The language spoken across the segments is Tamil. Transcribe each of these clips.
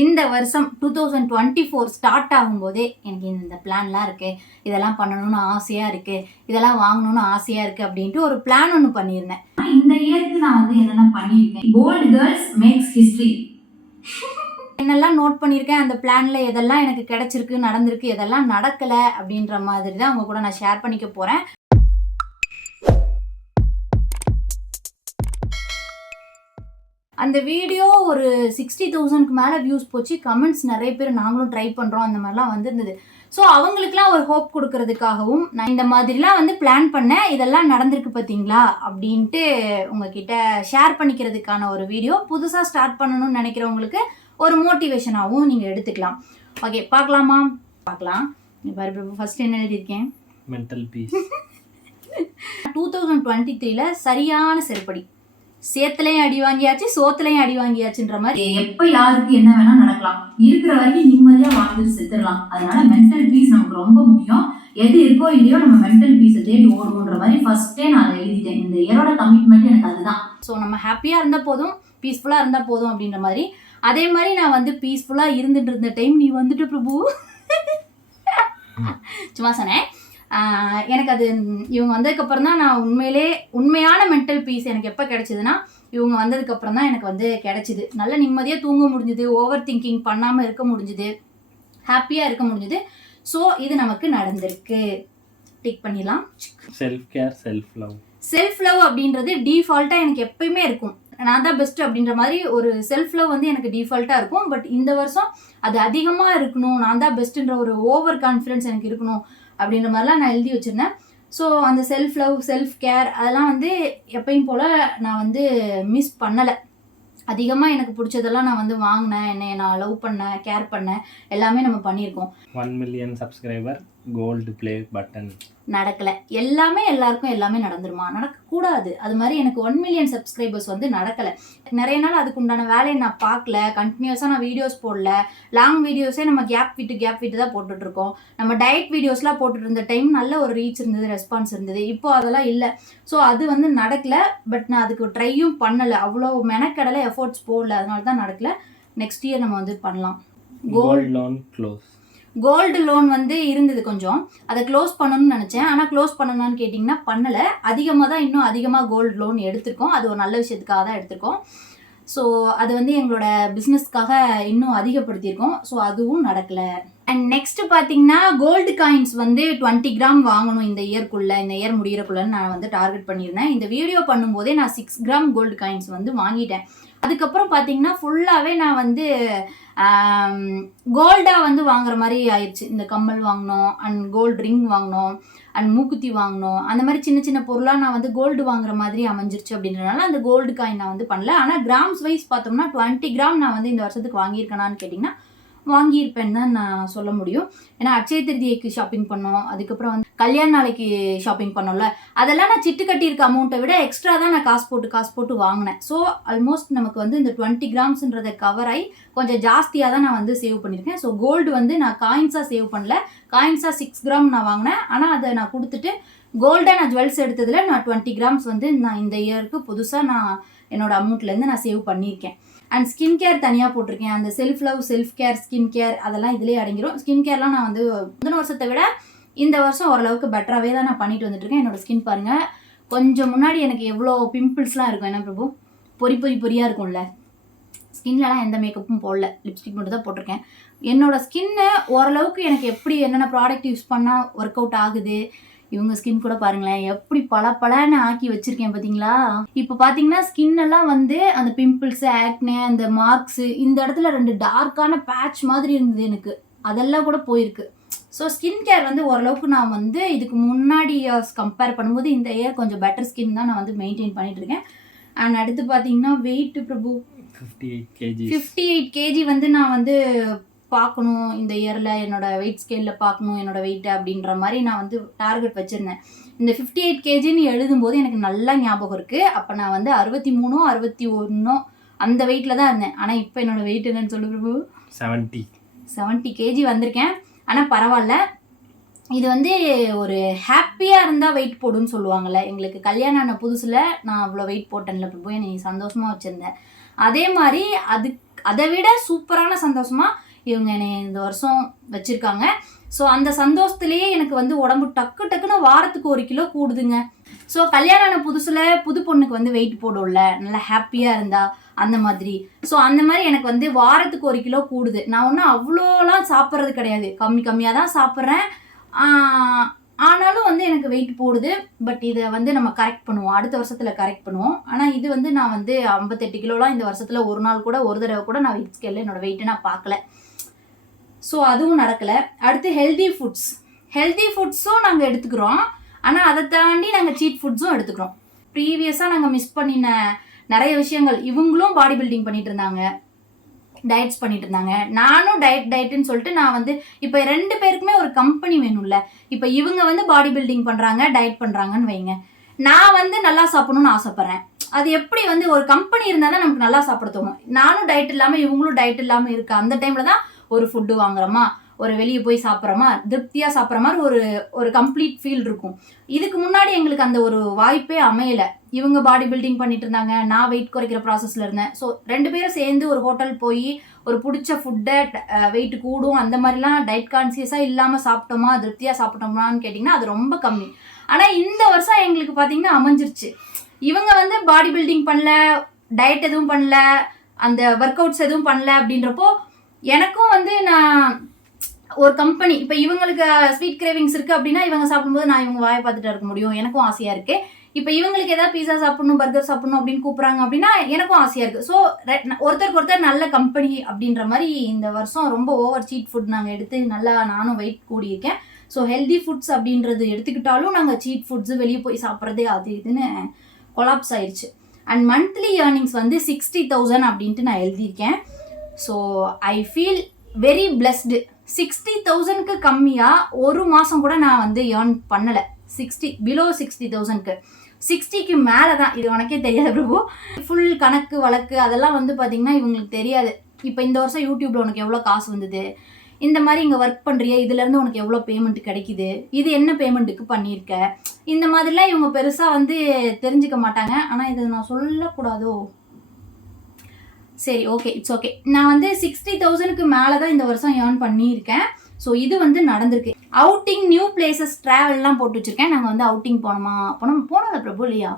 இந்த வருஷம் 2024 ஸ்டார்ட் ஆகும்போதே எனக்கு இந்த பிளான்லாம் இருக்குது, இதெல்லாம் பண்ணணும்னு ஆசையாக இருக்குது, இதெல்லாம் வாங்கணும்னு ஆசையாக இருக்குது அப்படின்ட்டு ஒரு பிளான் ஒன்று பண்ணியிருந்தேன். இந்த இயருக்கு நான் வந்து என்னென்ன பண்ணியிருக்கேன், போல்ட் கேர்ள்ஸ் மேக்ஸ் ஹிஸ்ட்ரி என்னெல்லாம் நோட் பண்ணியிருக்கேன், அந்த பிளானில் எதெல்லாம் எனக்கு கிடைச்சிருக்கு, நடந்திருக்கு, எதெல்லாம் நடக்கலை அப்படின்ற மாதிரி தான் அவங்க கூட நான் ஷேர் பண்ணிக்க போகிறேன். அந்த வீடியோ ஒரு 60,000க்கு மேலே வியூஸ் போச்சு. கமெண்ட்ஸ் நிறைய பேர் நாங்களும் ட்ரை பண்ணுறோம் அந்த மாதிரிலாம் வந்துருந்தது. ஸோ அவங்களுக்குலாம் ஒரு ஹோப் கொடுக்கறதுக்காகவும் நான் இந்த மாதிரிலாம் வந்து பிளான் பண்ணேன், இதெல்லாம் நடந்திருக்கு பார்த்தீங்களா அப்படின்ட்டு உங்ககிட்ட ஷேர் பண்ணிக்கிறதுக்கான ஒரு வீடியோ. புதுசாக ஸ்டார்ட் பண்ணணும்னு நினைக்கிறவங்களுக்கு ஒரு மோட்டிவேஷனாகவும் நீங்கள் எடுத்துக்கலாம். ஓகே, பார்க்கலாமா? பார்க்கலாம். பாரு, ஃபர்ஸ்ட் என்ன எழுதியிருக்கேன், மென்டல் பீஸ். 2023ல சரியான செருப்படி. சேத்துலையும் அடி வாங்கியாச்சு, சோத்துலையும் அடி வாங்கியாச்சுன்ற மாதிரி எப்ப யாருக்கு என்ன வேணா நடக்கலாம், இருக்கிற வரைக்கும் நிம்மதியா வாழ்ந்துட்டு செத்துடலாம். அதனால மென்டல் பீஸ் நமக்கு ரொம்ப முக்கியம். எது இருக்கோ இல்லையோ நம்ம மென்டல் பீஸை தேடி ஓடுவோன்ற மாதிரி ஃபர்ஸ்டே நான் அதை எழுதிட்டேன். இந்த இயரோட கமிட்மெண்ட் எனக்கு அதுதான். ஸோ நம்ம ஹாப்பியா இருந்தா போதும், பீஸ்ஃபுல்லா இருந்தா போதும் அப்படின்ற மாதிரி. அதே மாதிரி நான் வந்து பீஸ்ஃபுல்லா இருந்துட்டு இருந்த டைம் நீ வந்துட்டு பிரபு சும்மா சொன்னேன். எனக்கு அது இவங்க வந்ததுக்கப்புறம் தான் நான் உண்மையான மென்டல் பீஸ் எனக்கு எப்போ கிடைச்சிதுன்னா, இவங்க வந்ததுக்கப்புறம் தான் எனக்கு வந்து கிடைச்சிது. நல்ல நிம்மதியாக தூங்க முடிஞ்சுது, ஓவர் திங்கிங் பண்ணாமல் இருக்க முடிஞ்சுது, ஹாப்பியாக இருக்க முடிஞ்சுது. ஸோ இது நமக்கு நடந்திருக்கு. டிக் பண்ணிடலாம். செல்ஃப் கேர், செல்ஃப் லவ் அப்படின்றது டிஃபால்ட்டாக எனக்கு எப்பயுமே இருக்கும். நான் தான் பெஸ்ட் அப்படின்ற மாதிரி ஒரு செல்ஃப் லவ் வந்து எனக்கு டிஃபால்ட்டாக இருக்கும். பட் இந்த வருஷம் அது அதிகமாக இருக்கணும், நான் தான் பெஸ்ட்டுன்ற ஒரு ஓவர் கான்ஃபிடென்ஸ் எனக்கு இருக்கணும் அப்படின்ற மாதிரிலாம் நான் எழுதி வச்சுருந்தேன். ஸோ அந்த செல்ஃப் லவ், செல்ஃப் கேர் அதெல்லாம் வந்து எப்பயும் போல் நான் வந்து மிஸ் பண்ணலை. அதிகமாக எனக்கு பிடிச்சதெல்லாம் நான் வந்து வாங்கினேன், என்னை நான் லவ் பண்ணேன், கேர் பண்ணேன், எல்லாமே நம்ம பண்ணியிருக்கோம். 1 million subscriber, gold play button நடக்கலை. எல்லாருக்கும் எல்லாமே நடந்துருமா? நடக்கக்கூடாது. அது மாதிரி எனக்கு 1 மில்லியன் சப்ஸ்கிரைபர்ஸ் வந்து நடக்கலை. நிறைய நாள் அதுக்கு உண்டான வேலையை நான் பார்க்கல, கண்டினியூஸாக நான் வீடியோஸ் போடல. லாங் வீடியோஸே நம்ம கேப் விட்டு தான் போட்டுட்ருக்கோம். நம்ம டயட் வீடியோஸ்லாம் போட்டுட்டு இருந்த டைம் நல்ல ஒரு ரீச் இருந்தது, ரெஸ்பான்ஸ் இருந்தது. இப்போ அதெல்லாம் இல்லை. ஸோ அது வந்து நடக்கலை. பட் நான் அதுக்கு ட்ரையும் பண்ணலை, அவ்வளோ மெனக்கடலை, எஃபோர்ட்ஸ் போடல, அதனால தான் நடக்கலை. நெக்ஸ்ட் இயர் நம்ம வந்து பண்ணலாம். கோல்டு லோன் வந்து இருந்தது கொஞ்சம், அதை க்ளோஸ் பண்ணணும்னு நினச்சேன். ஆனால் க்ளோஸ் பண்ணணும்னு கேட்டிங்கன்னா பண்ணலை. இன்னும் அதிகமாக கோல்டு லோன் எடுத்திருக்கோம். அது ஒரு நல்ல விஷயத்துக்காக தான் எடுத்திருக்கோம். ஸோ அது வந்து எங்களோட பிஸ்னஸ்க்காக இன்னும் அதிகப்படுத்தியிருக்கோம். ஸோ அதுவும் நடக்கலை. அண்ட் நெக்ஸ்ட் பார்த்தீங்கன்னா கோல்டு காயின்ஸ் வந்து 20 கிராம் வாங்கணும் இந்த இயர் முடிகிறக்குள்ளன்னு நான் வந்து டார்கெட் பண்ணியிருந்தேன். இந்த வீடியோ பண்ணும்போதே நான் 6 கிராம் கோல்டு காயின்ஸ் வந்து வாங்கிட்டேன். அதுக்கப்புறம் பார்த்தீங்கன்னா ஃபுல்லாகவே நான் வந்து கோல்டாக வந்து வாங்குற மாதிரி ஆயிடுச்சு. இந்த கம்மல் வாங்கினோம், அண்ட் கோல்டு ரிங் வாங்கினோம், அண்ட் மூக்குத்தி வாங்கினோம். அந்த மாதிரி சின்ன சின்ன பொருளாக நான் வந்து கோல்டு வாங்குற மாதிரி அமைஞ்சிருச்சு. அப்படின்றனால அந்த கோல்டு காயின் நான் வந்து பண்ணல. ஆனால் கிராம்ஸ் வைஸ் பார்த்தோம்னா 20 கிராம் நான் வந்து இந்த வருஷத்துக்கு வாங்கியிருக்கேனான்னு கேட்டிங்கன்னா வாங்கியிருப்பேன்னு தான் நான் சொல்ல முடியும். ஏன்னா அட்சய திருதியைக்கு ஷாப்பிங் பண்ணோம், அதுக்கப்புறம் வந்து கல்யாண நாளைக்கு ஷாப்பிங் பண்ணோம்ல, அதெல்லாம் நான் சிட்டு கட்டியிருக்க அமௌண்ட்டை விட எக்ஸ்ட்ரா தான் நான் காசு போட்டு வாங்கினேன். ஸோ ஆல்மோஸ்ட் நமக்கு வந்து இந்த 20 கிராம்ஸ்ன்றதை கவர் ஆகி கொஞ்சம் ஜாஸ்தியாக தான் நான் வந்து சேவ் பண்ணியிருக்கேன். ஸோ கோல்டு வந்து நான் காயின்ஸாக சேவ் பண்ணல, காயின்ஸாக 6 கிராம் நான் வாங்கினேன். ஆனால் அதை நான் கொடுத்துட்டு கோல்டாக நான் ஜுவல்ஸ் எடுத்ததில் நான் 20 கிராம்ஸ் வந்து நான் இந்த இயருக்கு புதுசாக நான் என்னோட அமௌண்ட்லேருந்து நான் சேவ் பண்ணியிருக்கேன். அண்ட் ஸ்கின் கேர் தனியாக போட்டிருக்கேன். அந்த self love, self care, skin care அதெல்லாம் இதிலே அடங்கிடும். ஸ்கின் கேர்லாம் நான் வந்து முந்தின வருஷத்தை விட இந்த வருஷம் ஓரளவுக்கு பெட்டராகவே தான் நான் பண்ணிட்டு வந்துட்டுருக்கேன். என்னோட ஸ்கின் பாருங்கள், கொஞ்சம் முன்னாடி எனக்கு எவ்வளோ பிம்பிள்ஸ்லாம் இருக்கும். என்ன பிரபு, பொறியாக இருக்கும்ல, ஸ்கின்லலாம் எந்த மேக்கப்பும் போடல, லிப்ஸ்டிக் மட்டும் தான் போட்டிருக்கேன். என்னோட ஸ்கின்னு ஓரளவுக்கு எனக்கு எப்படி என்னென்ன ப்ராடக்ட் யூஸ் பண்ணால் ஒர்க் அவுட் ஆகுது. இவங்க ஸ்கின் கூட பாருங்களேன், எப்படி பளபளன்னு ஆக்கி வச்சிருக்கேன் பார்த்தீங்களா. இப்போ பார்த்தீங்கன்னா ஸ்கின் எல்லாம் வந்து அந்த பிம்பிள்ஸ், ஆக்னே, அந்த மார்க்ஸு, இந்த இடத்துல 2 டார்க்கான பேட்ச் மாதிரி இருந்தது எனக்கு, அதெல்லாம் கூட போயிருக்கு. ஸோ ஸ்கின் கேர் வந்து ஓரளவுக்கு நான் வந்து இதுக்கு முன்னாடி கம்பேர் பண்ணும்போது இந்த இயர் கொஞ்சம் பெட்டர் ஸ்கின் தான் நான் வந்து மெயின்டைன் பண்ணிட்டு இருக்கேன். அண்ட் அடுத்து பார்த்தீங்கன்னா வெயிட் பிரபு 58 கேஜி வந்து நான் வந்து பார்க்கணும். இந்த இயரில் என்னோட வெயிட் ஸ்கேலில் பார்க்கணும் என்னோட வெயிட் அப்படின்ற மாதிரி நான் வந்து டார்கெட் வச்சுருந்தேன். இந்த 58 கேஜின்னு எழுதும்போது எனக்கு நல்லா ஞாபகம் இருக்குது. அப்போ நான் வந்து 63 61 அந்த வெயிட்டில் தான் இருந்தேன். ஆனால் இப்போ என்னோட வெயிட் என்னன்னு சொல்லுங்க, 70 கேஜி வந்திருக்கேன். ஆனால் பரவாயில்ல. இது வந்து ஒரு ஹாப்பியாக இருந்தால் வெயிட் போடுன்னு சொல்லுவாங்கள்ல. எங்களுக்கு கல்யாணம் ஆன புதுசில் நான் அவ்வளோ வெயிட் போட்டேன்ல பிரபு, என்னை சந்தோஷமாக வச்சுருந்தேன். அதே மாதிரி அதை விட சூப்பரான சந்தோஷமாக இவங்க என்னை இந்த வருஷம் வச்சுருக்காங்க. ஸோ அந்த சந்தோஷத்துலேயே எனக்கு வந்து உடம்பு டக்குன்னு வாரத்துக்கு 1 கிலோ கூடுதுங்க. ஸோ கல்யாணம் ஆன புதுசில் புது பொண்ணுக்கு வந்து வெயிட் போடும்ல, நல்லா ஹாப்பியாக இருந்தா அந்த மாதிரி. ஸோ அந்த மாதிரி எனக்கு வந்து வாரத்துக்கு 1 கிலோ கூடுது. நான் ஒன்றும் அவ்வளோலாம் சாப்பிட்றது கிடையாது, கம்மியாக தான் சாப்பிட்றேன். ஆனாலும் வந்து எனக்கு வெயிட் போடுது. பட் இதை வந்து நம்ம கரெக்ட் பண்ணுவோம், அடுத்த வருஷத்தில் கரெக்ட் பண்ணுவோம். ஆனால் இது வந்து நான் வந்து 58 கிலோலாம் இந்த வருஷத்தில் ஒரு நாள் கூட ஒரு தடவை கூட நான் வெயிட் ஸ்கேலில் என்னோடய வெயிட்டை நான் பார்க்கல. ஸோ அதுவும் நடக்கலை. அடுத்து ஹெல்தி ஃபுட்ஸும் நாங்கள் எடுத்துக்கிறோம். ஆனால் அதை தாண்டி நாங்கள் சீட் ஃபுட்ஸும் எடுத்துக்கிறோம். ப்ரீவியஸாக நாங்கள் மிஸ் பண்ணின நிறைய விஷயங்கள். இவங்களும் பாடி பில்டிங் பண்ணிட்டு இருந்தாங்க, டயட்ஸ் பண்ணிட்டு இருந்தாங்க. நானும் டயட்டுன்னு சொல்லிட்டு நான் வந்து இப்போ 2 பேருக்குமே ஒரு கம்பெனி வேணும்ல. இப்போ இவங்க வந்து பாடி பில்டிங் பண்ணுறாங்க, டயட் பண்ணுறாங்கன்னு வைங்க, நான் வந்து நல்லா சாப்பிடணும்னு ஆசைப்பட்றேன். அது எப்படி வந்து ஒரு கம்பெனி இருந்தால் தான் நமக்கு நல்லா சாப்பிட தோணும். நானும் டயட் இல்லாமல் இவங்களும் டயட் இல்லாமல் இருக்கு. அந்த டைமில் தான் ஒரு ஃபுட்டு வாங்குறோமா, ஒரு வெளியே போய் சாப்பிட்றோமா, திருப்தியாக சாப்பிட்ற மாதிரி ஒரு கம்ப்ளீட் ஃபீல் இருக்கும். இதுக்கு முன்னாடி எங்களுக்கு அந்த ஒரு வாய்ப்பே அமையலை. இவங்க பாடி பில்டிங் பண்ணிட்டு இருந்தாங்க, நான் வெயிட் குறைக்கிற ப்ராசஸில் இருந்தேன். ஸோ 2 பேரும் சேர்ந்து ஒரு ஹோட்டல் போய் ஒரு பிடிச்ச ஃபுட்டை வெயிட் கூடும் அந்த மாதிரிலாம் டயட் கான்சியஸாக இல்லாமல் சாப்பிட்டோமா, திருப்தியாக சாப்பிட்டோமான்னு கேட்டிங்கன்னா அது ரொம்ப கம்மி. ஆனால் இந்த வருஷம் எங்களுக்கு பார்த்தீங்கன்னா அமைஞ்சிருச்சு. இவங்க வந்து பாடி பில்டிங் பண்ணல, டயட் எதுவும் பண்ணல, அந்த ஒர்க் அவுட்ஸ் எதுவும் பண்ணல. அப்படின்றப்போ எனக்கும் வந்து நான் ஒரு கம்பெனி, இப்போ இவங்களுக்கு ஸ்வீட் கிரேவிங்ஸ் இருக்குது அப்படின்னா இவங்க சாப்பிடும்போது நான் இவங்க வாயை பார்த்துட்டு இருக்க முடியும், எனக்கும் ஆசையாக இருக்குது. இப்போ இவங்களுக்கு ஏதாவது பீஸா சாப்பிடணும், பர்கர் சாப்பிடணும் அப்படின்னு கூப்பிட்றாங்க அப்படின்னா எனக்கும் ஆசையாக இருக்குது. ஸோ ஒருத்தருக்கு ஒருத்தர் நல்ல கம்பெனி அப்படின்ற மாதிரி இந்த வருஷம் ரொம்ப ஓவர் சீட் ஃபுட் நாங்கள் எடுத்து நல்லா நானும் வெயிட் கூடியிருக்கேன். ஸோ ஹெல்தி ஃபுட்ஸ் அப்படின்றது எடுத்துக்கிட்டாலும் நாங்கள் சீட் ஃபுட்ஸு வெளியே போய் சாப்பிட்றது அது இதுன்னு கொலாப்ஸ் ஆயிடுச்சு. அண்ட் மந்த்லி ஏர்னிங்ஸ் வந்து 60,000 அப்படின்ட்டு நான் எழுதியிருக்கேன். So I feel very blessed. 60,000க்கு கம்மியாக ஒரு மாதம் கூட நான் வந்து ஏர்ன் பண்ணலை. பிலோ 60,000க்கு 60க்கு மேலே தான். இது உனக்கே தெரியாது பிரபு, ஃபுல் கணக்கு வழக்கு அதெல்லாம் வந்து பார்த்திங்கன்னா இவங்களுக்கு தெரியாது. இப்போ இந்த வருஷம் யூடியூப்பில் உனக்கு எவ்வளோ காசு வந்தது, இந்த மாதிரி இங்கே ஒர்க் பண்ணுறிய, இதுலேருந்து உனக்கு எவ்வளோ பேமெண்ட் கிடைக்குது, இது என்ன பேமெண்ட்டுக்கு பண்ணியிருக்க, இந்த மாதிரிலாம் இவங்க பெருசாக வந்து தெரிஞ்சுக்க மாட்டாங்க. ஆனால் இதை நான் சொல்லக்கூடாதோ, சரி ஓகே, இட்ஸ் ஓகே. நான் வந்து 60,000க்கு மேலே தான் இந்த வருஷம் ஏர்ன் பண்ணியிருக்கேன். ஸோ இது வந்து நடந்திருக்கு. அவுட்டிங், நியூ பிளேசஸ், ட்ராவல்லாம் போட்டு வச்சுருக்கேன். நாங்கள் வந்து அவுட்டிங் போனோம்ல பிரபு இல்லையா,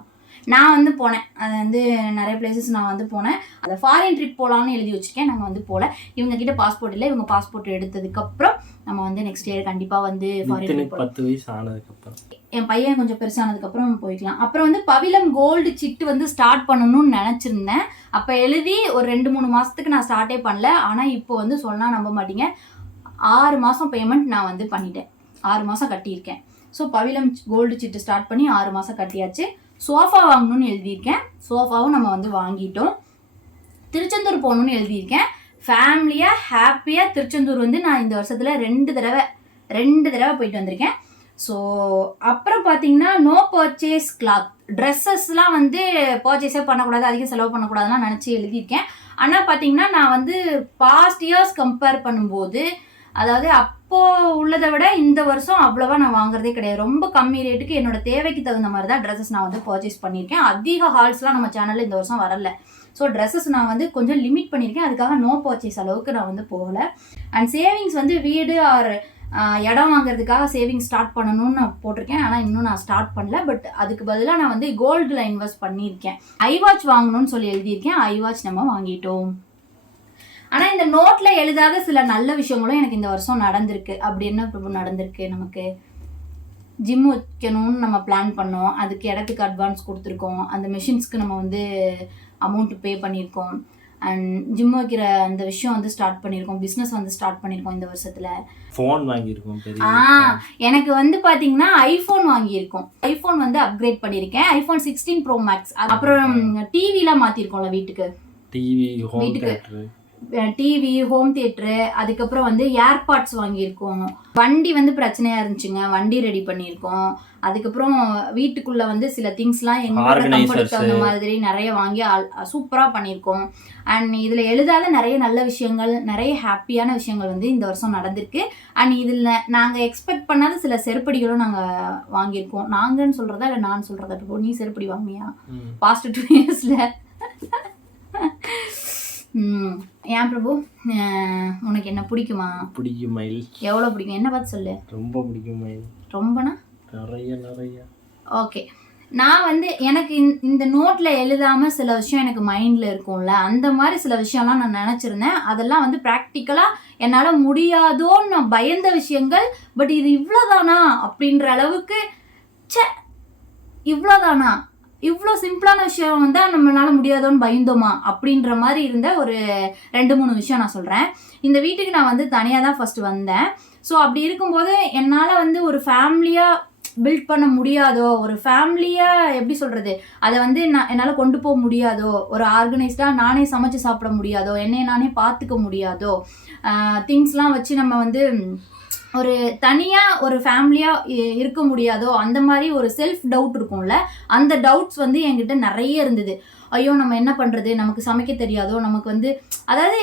நான் வந்து போனேன். அது வந்து நிறைய பிளேசஸ் நான் வந்து போனேன். அதை ஃபாரின் ட்ரிப் போகலான்னு எழுதி வச்சுருக்கேன். நாங்கள் வந்து போகல. இவங்க கிட்ட பாஸ்போர்ட் இல்லை. இவங்க பாஸ்போர்ட் எடுத்ததுக்கப்புறம் நம்ம வந்து நெக்ஸ்ட் இயர் கண்டிப்பாக வந்து ஃபாரின் ட்ரிப் 10 வயசு ஆனதுக்கப்புறம், என் பையன் கொஞ்சம் பெருசானதுக்கப்புறம் போய்க்கலாம். அப்புறம் வந்து பவிலம் கோல்டு சிட்டு வந்து ஸ்டார்ட் பண்ணணும்னு நினச்சிருந்தேன். அப்போ எழுதி ஒரு 2-3 மாதத்துக்கு நான் ஸ்டார்ட்டே பண்ணல. ஆனால் இப்போ வந்து சொன்னால் நம்ப மாட்டீங்க, 6 மாதம் பேமெண்ட் நான் வந்து பண்ணிட்டேன். 6 மாதம் கட்டியிருக்கேன். ஸோ பவிலம் கோல்டு சிட்டு ஸ்டார்ட் பண்ணி 6 மாதம் கட்டியாச்சு. சோஃபா வாங்கணும்னு எழுதியிருக்கேன். சோஃபாவும் நம்ம வந்து வாங்கிட்டோம். திருச்செந்தூர் போகணுன்னு எழுதியிருக்கேன். ஃபேமிலியாக ஹாப்பியாக திருச்செந்தூர் வந்து நான் இந்த வருஷத்தில் 2 தடவை போயிட்டு வந்திருக்கேன். ஸோ அப்புறம் பார்த்தீங்கன்னா நோ பர்ச்சேஸ் கிளாத், ட்ரெஸ்ஸஸ்லாம் வந்து பர்ச்சேஸே பண்ணக்கூடாது, அதிகம் செலவு பண்ணக்கூடாதுலாம் நினச்சி எழுதியிருக்கேன். ஆனால் பார்த்தீங்கன்னா நான் வந்து பாஸ்ட் இயர்ஸ் கம்பேர் பண்ணும்போது, அதாவது அப்போது உள்ளதை விட இந்த வருஷம் அவ்வளோவா நான் வாங்குறதே கிடையாது. ரொம்ப கம்மி ரேட்டுக்கு என்னோட தேவைக்கு தகுந்த மாதிரி தான் ட்ரெஸ்ஸஸ் நான் வந்து பர்ச்சேஸ் பண்ணியிருக்கேன். அதிக ஹால்ஸ்லாம் நம்ம சேனலில் இந்த வருஷம் வரல. ஸோ ட்ரெஸ்ஸஸ் நான் வந்து கொஞ்சம் லிமிட் பண்ணியிருக்கேன். அதுக்காக நோ பர்ச்சேஸ் அளவுக்கு நான் வந்து போகலை. அண்ட் சேவிங்ஸ் வந்து வீடு ஆர் இடம் வாங்குறதுக்காக சேவிங்ஸ் ஸ்டார்ட் பண்ணணும்னு நான் போட்டிருக்கேன். ஆனால் இன்னும் நான் ஸ்டார்ட் பண்ணல. பட் அதுக்கு பதிலாக நான் வந்து கோல்டில் இன்வெஸ்ட் பண்ணியிருக்கேன். ஐவாட்ச் வாங்கணும்னு சொல்லி எழுதியிருக்கேன். ஐவாட்ச் நம்ம வாங்கிட்டோம். ஆனால் இந்த நோட்டில் எழுதாத சில நல்ல விஷயங்களும் எனக்கு இந்த வருஷம் நடந்திருக்கு. அப்படி என்ன நடந்திருக்கு, நமக்கு ஜிம் வைக்கணும்னு நம்ம பிளான் பண்ணோம். அதுக்கு இடத்துக்கு அட்வான்ஸ் கொடுத்துருக்கோம். அந்த மெஷின்ஸ்க்கு நம்ம வந்து அமௌண்ட் பே பண்ணியிருக்கோம். அண்ட் ஜிம் வைக்கிற அந்த விஷயம் வந்து ஸ்டார்ட் பண்ணியிருக்கோம். பிஸ்னஸ் வந்து ஸ்டார்ட் பண்ணியிருக்கோம் இந்த வருஷத்தில். ஃபோன் வாங்கியிருக்கோம். எனக்கு வந்து பார்த்தீங்கன்னா ஐஃபோன் வாங்கியிருக்கோம். ஐஃபோன் வந்து அப்கிரேட் பண்ணியிருக்கேன். IPhone 16 Pro Max. அப்புறம் டிவிலாம் மாற்றிருக்கோம்ல வீட்டுக்கு, டிவி, ஹோம் தியேட்டரு, அதுக்கப்புறம் வந்து ஏர்பாட்ஸ் வாங்கியிருக்கோம். வண்டி வந்து பிரச்சனையாக இருந்துச்சுங்க, வண்டி ரெடி பண்ணியிருக்கோம். அதுக்கப்புறம் வீட்டுக்குள்ளே வந்து சில திங்ஸ்லாம் எங்களோட கம்ஃபர்ட்டுக்கு தகுந்த மாதிரி நிறைய வாங்கி சூப்பராக பண்ணியிருக்கோம். அண்ட் இதில் எழுதாத நிறைய நல்ல விஷயங்கள், நிறைய ஹாப்பியான விஷயங்கள் வந்து இந்த வருஷம் நடந்திருக்கு. அண்ட் இதில் நாங்கள் எக்ஸ்பெக்ட் பண்ணாத சில செருப்படிகளும் நாங்கள் வாங்கியிருக்கோம். நாங்கன்னு சொல்கிறதா இல்லை நான் சொல்கிறதா? நீ செருப்படி வாங்கினியா பாஸ்ட் 2 இயர்ஸில்? ஏன் பிரபு, உனக்கு என்ன பிடிக்குமா? பிடிக்கும் மயில். எவ்வளோ பிடிக்கும்? என்ன பார்த்து சொல்லு. ரொம்ப பிடிக்கும் மயில். ரொம்பனா? நிறைய. ஓகே, நான் வந்து எனக்கு இந்த நோட்டில் எழுதாமல் சில விஷயம் எனக்கு மைண்டில் இருக்கும்ல, அந்த மாதிரி சில விஷயம்லாம் நான் நினச்சிருந்தேன். அதெல்லாம் வந்து ப்ராக்டிக்கலாக என்னால் முடியாதோன்னு நான் பயந்த விஷயங்கள். பட் இது இவ்வளோதானா அப்படின்ற அளவுக்கு, இவ்வளோதானா, இவ்வளோ சிம்பிளான விஷயம் வந்து நம்மளால முடியாதோன்னு பயந்தோமா அப்படின்ற மாதிரி இருந்த ஒரு 2-3 விஷயம் நான் சொல்கிறேன். இந்த வீட்டுக்கு நான் வந்து தனியாக தான் ஃபஸ்ட்டு வந்தேன். ஸோ அப்படி இருக்கும்போது என்னால் வந்து ஒரு ஃபேமிலியாக பில்ட் பண்ண முடியாதோ, ஒரு ஃபேமிலியாக எப்படி சொல்கிறது, அதை வந்து என்னால் கொண்டு போக முடியாதோ, ஒரு ஆர்கனைஸ்டாக நானே சமைச்சு சாப்பிட முடியாதோ, என்னையை நானே பார்த்துக்க முடியாதோ, திங்ஸ்லாம் வச்சு நம்ம வந்து ஒரு தனியாக ஒரு ஃபேமிலியாக இருக்க முடியாதோ, அந்த மாதிரி ஒரு செல்ஃப் டவுட் இருக்கும்ல, அந்த டவுட்ஸ் வந்து என்கிட்ட நிறைய இருந்தது. ஐயோ நம்ம என்ன பண்ணுறது, நமக்கு சமைக்க தெரியாதோ, நமக்கு வந்து அதாவது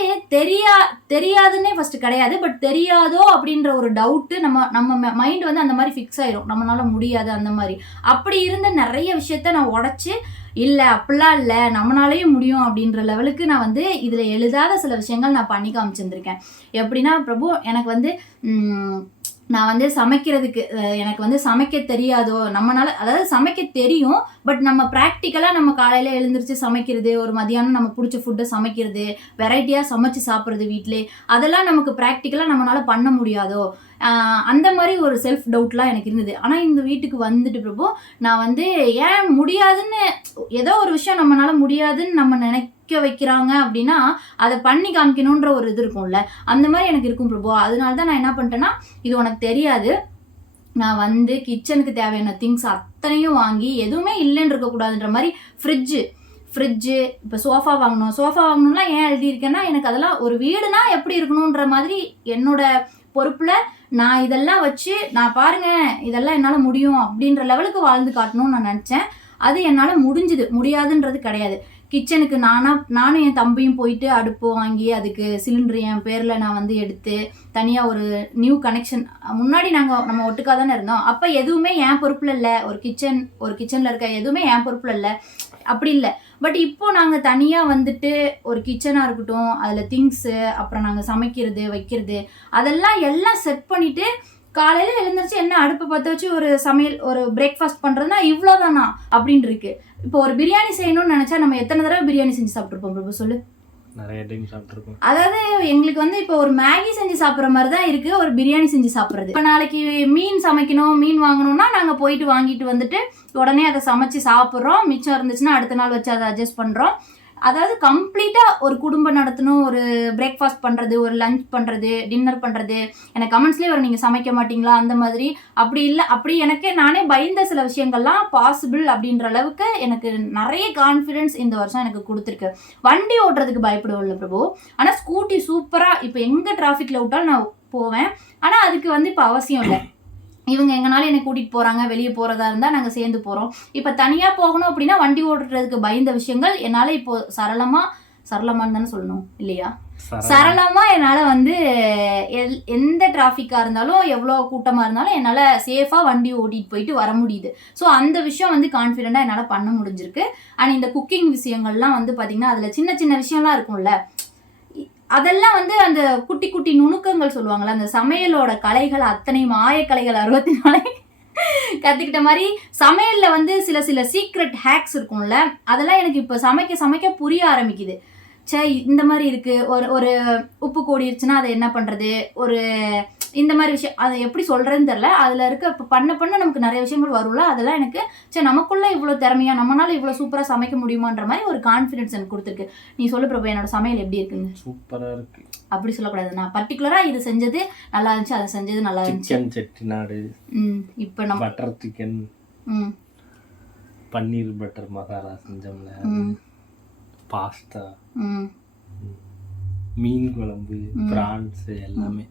தெரியாதுன்னே ஃபஸ்ட்டு கிடையாது, பட் தெரியாதோ அப்படின்ற ஒரு டவுட்டு நம்ம மைண்ட் வந்து அந்த மாதிரி ஃபிக்ஸ் ஆயிரும், நம்மளால முடியாது அந்த மாதிரி. அப்படி இருந்த நிறைய விஷயத்த நான் உடச்சி, இல்லை அப்படிலாம் இல்லை, நம்மளாலேயும் முடியும் அப்படின்ற லெவலுக்கு நான் வந்து இதில் எழுதாத சில விஷயங்கள் நான் பண்ணி காமிச்சிருந்திருக்கேன். எப்படின்னா பிரபு, எனக்கு வந்து நான் வந்து சமைக்கிறதுக்கு எனக்கு வந்து சமைக்க தெரியாதோ, நம்மளால அதாவது சமைக்க தெரியும், பட் நம்ம ப்ராக்டிக்கலாக நம்ம காலையில் எழுந்திரிச்சு சமைக்கிறது, ஒரு மதியானம் நம்ம பிடிச்ச ஃபுட்டை சமைக்கிறது, வெரைட்டியாக சமைச்சு சாப்பிட்றது வீட்டிலே, அதெல்லாம் நமக்கு ப்ராக்டிக்கலாக நம்மளால பண்ண முடியாதோ, அந்த மாதிரி ஒரு செல்ஃப் டவுட்லாம் எனக்கு இருந்தது. ஆனால் இந்த வீட்டுக்கு வந்துட்டு பிரபு, நான் வந்து ஏன் முடியாதுன்னு, ஏதோ ஒரு விஷயம் நம்மளால முடியாதுன்னு நம்ம நினைக்க வைக்கிறாங்க அப்படின்னா அதை பண்ணி காமிக்கணுன்ற ஒரு இது இருக்கும்ல, அந்த மாதிரி எனக்கு இருக்கும் பிரபு. அதனால தான் நான் என்ன பண்ணிட்டேன்னா, இது உனக்கு தெரியாது, நான் வந்து கிச்சனுக்கு தேவையான திங்ஸ் அத்தனையும் வாங்கி, எதுவுமே இல்லைன்னு இருக்கக்கூடாதுன்ற மாதிரி ஃப்ரிட்ஜு இப்போ சோஃபா வாங்கணும்னா ஏன் எழுதியிருக்கேன்னா, எனக்கு அதெல்லாம் ஒரு வீடுனா எப்படி இருக்கணுன்ற மாதிரி என்னோட பொறுப்பில் நான் இதெல்லாம் வச்சு, நான் பாருங்க இதெல்லாம் என்னால் முடியும் அப்படின்ற லெவலுக்கு வாழ்ந்து காட்டணும்னு நான் நினச்சேன். அது என்னால் முடியாதுன்றது கிடையாது. கிச்சனுக்கு நானும் என் தம்பியும் போயிட்டு அடுப்பு வாங்கி, அதுக்கு சிலிண்டர் என் பேரில் நான் வந்து எடுத்து தனியாக ஒரு நியூ கனெக்ஷன். முன்னாடி நம்ம ஒட்டுக்காக தானே இருந்தோம், அப்போ எதுவுமே என் பொறுப்பில் இல்லை, ஒரு கிச்சனில் இருக்க எதுவுமே என் பொறுப்பில் இல்லை, அப்படி இல்லை. பட் இப்போ நாங்கள் தனியாக வந்துட்டு ஒரு கிச்சனாக இருக்கட்டும், அதில் திங்ஸு, அப்புறம் நாங்கள் சமைக்கிறது வைக்கிறது எல்லாம் செட் பண்ணிவிட்டு காலையில் எழுந்திரிச்சு என்ன அடுப்பை பற்ற வச்சு ஒரு சமையல், ஒரு பிரேக்ஃபாஸ்ட் பண்ணுறதுனா இவ்வளோதானா அப்படின்னு இருக்கு. இப்போ ஒரு பிரியாணி செய்யணும்னு நினச்சா நம்ம எத்தனை தடவை பிரியாணி செஞ்சு சாப்பிட்ருப்போம் பிரபு சொல்லு? நிறைய டைம் சாப்பிட்ருக்கோம். அதாவது எங்களுக்கு வந்து இப்போ ஒரு மேகி செஞ்சு சாப்பிட்ற மாதிரி தான் இருக்குது ஒரு பிரியாணி செஞ்சு சாப்பிட்றது. இப்போ நாளைக்கு மீன் சமைக்கணும், மீன் வாங்கணும்னா நாங்கள் போயிட்டு வாங்கிட்டு வந்துட்டு உடனே அதை சமைச்சு சாப்பிட்றோம். மிச்சம் இருந்துச்சுன்னா அடுத்த நாள் வச்சு அதை அட்ஜஸ்ட் பண்ணுறோம். அதாவது கம்ப்ளீட்டாக ஒரு குடும்பம் நடத்தணும், ஒரு பிரேக்ஃபாஸ்ட் பண்ணுறது, ஒரு லஞ்ச் பண்ணுறது, டின்னர் பண்ணுறது. எனக்கு கமெண்ட்ஸ்லேயே வரும், நீங்கள் சமைக்க மாட்டிங்களா அந்த மாதிரி. அப்படி இல்லை, அப்படி எனக்கே நானே பயந்த சில விஷயங்கள்லாம் பாசிபிள் அப்படின்ற அளவுக்கு எனக்கு நிறைய கான்ஃபிடென்ஸ் இந்த வருஷம் எனக்கு கொடுத்துருக்கு. வண்டி ஓட்டுறதுக்கு பயப்படுவோம்ல பிரபு, ஆனால் ஸ்கூட்டி சூப்பராக இப்போ எங்கே டிராஃபிக்கில் விட்டாலும் நான் போவேன். ஆனால் அதுக்கு வந்து இப்போ அவசியம் இல்லை, இவங்க எங்கனாலும் என்னை கூட்டிகிட்டு போகிறாங்க, வெளியே போகிறதா இருந்தால் நாங்கள் சேர்ந்து போகிறோம். இப்போ தனியாக போகணும் அப்படின்னா வண்டி ஓட்டுறதுக்கு பயந்த விஷயங்கள் என்னால் இப்போது சரளமானு தானே சொல்லணும் இல்லையா, சரளமாக என்னால் வந்து எந்த டிராஃபிக்காக இருந்தாலும் எவ்வளோ கூட்டமாக இருந்தாலும் என்னால் சேஃபாக வண்டி ஓட்டிகிட்டு போயிட்டு வர முடியுது. ஸோ அந்த விஷயம் வந்து கான்ஃபிடெண்ட்டாக என்னால் பண்ண முடிஞ்சிருக்கு. அண்ட் இந்த குக்கிங் விஷயங்கள்லாம் வந்து பார்த்திங்கன்னா அதில் சின்ன சின்ன விஷயம்லாம் இருக்கும்ல, அதெல்லாம் வந்து அந்த குட்டி குட்டி நுணுக்கங்கள் சொல்லுவாங்கள்ல, அந்த சமையலோட கலைகள் அத்தனையும் ஆயக்கலைகள் 64 கற்றுக்கிட்ட மாதிரி சமையலில் வந்து சில சீக்ரெட் ஹேக்ஸ் இருக்கும்ல, அதெல்லாம் எனக்கு இப்போ சமைக்க புரிய ஆரம்பிக்குது. இந்த மாதிரி இருக்குது, ஒரு உப்பு கூடிருச்சுன்னா அதை என்ன பண்ணுறது, ஒரு இந்த மாதிரி விஷயம் அதை எப்படி சொல்கிறேன்னு தெரில. அதில் இருக்க இப்போ பண்ண நமக்கு நிறைய விஷயங்கள் வரும்ல, அதெல்லாம் எனக்கு நமக்குள்ளே இவ்வளோ திறமையாக நம்மளால இவ்வளோ சூப்பராக சமைக்க முடியுமான்ற மாதிரி ஒரு கான்ஃபிடென்ஸ் எனக்கு கொடுத்துருக்கு. நீ சொல்லு பிரபு, என்னோட சமையல் எப்படி இருக்குங்க? சூப்பராக இருக்குது. அப்படி சொல்லக்கூடாது, நான் பர்டிகுலராக இது செஞ்சது நல்லா இருந்துச்சு, அதை செஞ்சது நல்லா இருந்துச்சு. சிக்கன் செட்டிநாடு, இப்போ நம்ம பட்டர் சிக்கன், பன்னீர் பட்டர் மசாலா செஞ்சோம்ல, பாஸ்தா, மீன் குழம்பு, பிரான்ஸ் எல்லாமே.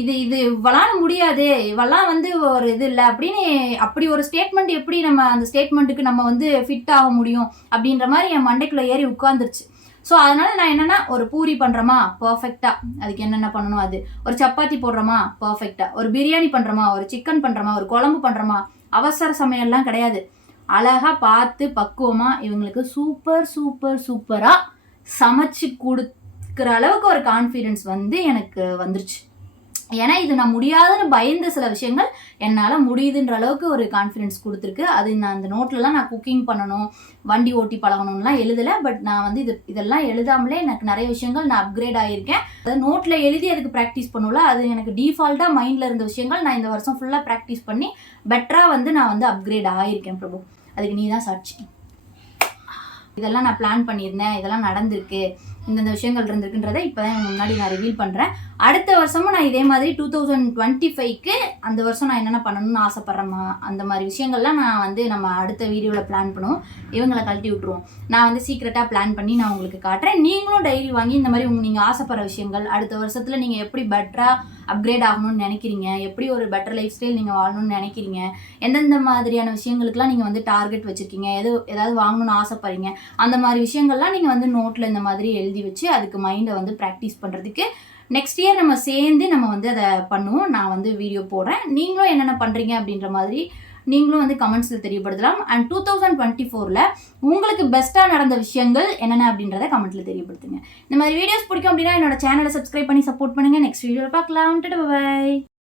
இது இவளால முடியாது, இவெல்லாம் வந்து ஒரு இது இல்லை அப்படின்னு அப்படி ஒரு ஸ்டேட்மெண்ட் எப்படி நம்ம அந்த ஸ்டேட்மெண்ட்டுக்கு நம்ம வந்து ஃபிட் ஆக முடியும் அப்படின்ற மாதிரி என் மண்டைக்குள்ளே ஏறி உட்காந்துருச்சு. ஸோ அதனால் நான் என்னென்னா, ஒரு பூரி பண்ணுறோமா பர்ஃபெக்டாக, அதுக்கு என்னென்ன பண்ணணும், அது ஒரு சப்பாத்தி போடுறோமா பர்ஃபெக்டாக, ஒரு பிரியாணி பண்ணுறோமா, ஒரு சிக்கன் பண்ணுறோமா, ஒரு குழம்பு பண்ணுறோமா, அவசர சமையல்லாம் கிடையாது, அழகாக பார்த்து பக்குவமாக இவங்களுக்கு சூப்பராக சமைச்சு கொடுக்குற அளவுக்கு ஒரு கான்ஃபிடென்ஸ் வந்து எனக்கு வந்துருச்சு. ஏன்னா இது நான் முடியாதுன்னு பயந்த சில விஷயங்கள் என்னால் முடியுதுன்ற அளவுக்கு ஒரு கான்ஃபிடென்ஸ் கொடுத்துருக்கு. அது நான் அந்த நோட்லலாம் நான் குக்கிங் பண்ணணும், வண்டி ஓட்டி பழகணும்லாம் எழுதலை. பட் நான் வந்து இதெல்லாம் எழுதாமலே எனக்கு நிறைய விஷயங்கள் நான் அப்கிரேட் ஆகியிருக்கேன். அதாவது நோட்டில் எழுதி அதுக்கு ப்ராக்டிஸ் பண்ணுவோம்ல, அது எனக்கு டிஃபால்ட்டாக மைண்டில் இருந்த விஷயங்கள் நான் இந்த வருஷம் ஃபுல்லாக ப்ராக்டிஸ் பண்ணி பெட்டராக வந்து நான் வந்து அப்கிரேட் ஆகியிருக்கேன் பிரபு. அதுக்கு நீ தான் சாட்சி. இதெல்லாம் நான் பிளான் பண்ணியிருந்தேன், இதெல்லாம் நடந்திருக்கு, இந்தந்த விஷயங்கள் இருந்திருக்குன்றதை இப்போ தான் முன்னாடி நான் ரிவீல் பண்ணுறேன். அடுத்த வருஷமும் நான் இதே மாதிரி 2025க்கு அந்த வருஷம் நான் என்னென்ன பண்ணணும்னு ஆசைப்பட்றேம்மா, அந்த மாதிரி விஷயங்கள்லாம் நான் வந்து நம்ம அடுத்த வீடியோவில் பிளான் பண்ணுவோம். இவங்களை கழட்டி விட்ருவோம். நான் வந்து சீக்ரெட்டாக பிளான் பண்ணி நான் உங்களுக்கு காட்டுறேன். நீங்களும் டைரி வாங்கி இந்த மாதிரி நீங்கள் ஆசைப்படுற விஷயங்கள் அடுத்த வருஷத்தில் நீங்கள் எப்படி பெட்டராக அப்கிரேட் ஆகணும்னு நினைக்கிறீங்க, எப்படி ஒரு பெட்டர் லைஃப் ஸ்டைல் நீங்கள் வாழணும்னு நினைக்கிறீங்க, எந்தெந்த மாதிரியான விஷயங்களுக்குலாம் நீங்கள் வந்து டார்கெட் வச்சுருக்கீங்க, ஏதாவது வாங்கணும்னு ஆசைப்படுறீங்க, அந்த மாதிரி விஷயங்கள்லாம் நீங்கள் வந்து நோட்டில் இந்த மாதிரி எழுதி வச்சு அதுக்கு மைண்டை வந்து ப்ராக்டிஸ் பண்ணுறதுக்கு நெக்ஸ்ட் இயர் நம்ம சேர்ந்து நம்ம வந்து அதை பண்ணுவோம். நான் வந்து வீடியோ போடுறேன். நீங்களும் என்னென்ன பண்ணுறீங்க அப்படின்ற மாதிரி நீங்களும் வந்து கமெண்ட்ஸில் தெரியப்படுத்தலாம். அண்ட் 2024ல் உங்களுக்கு பெஸ்ட்டாக நடந்த விஷயங்கள் என்னென்ன அப்படின்றத கமெண்ட்டில் தெரியப்படுத்துங்க. இந்த மாதிரி வீடியோஸ் பிடிக்கும் அப்படின்னா என்னோட சேனலை சப்ஸ்கிரைப் பண்ணி சப்போர்ட் பண்ணுங்கள். நெக்ஸ்ட் வீடியோவில் பார்க்கலாம். பை.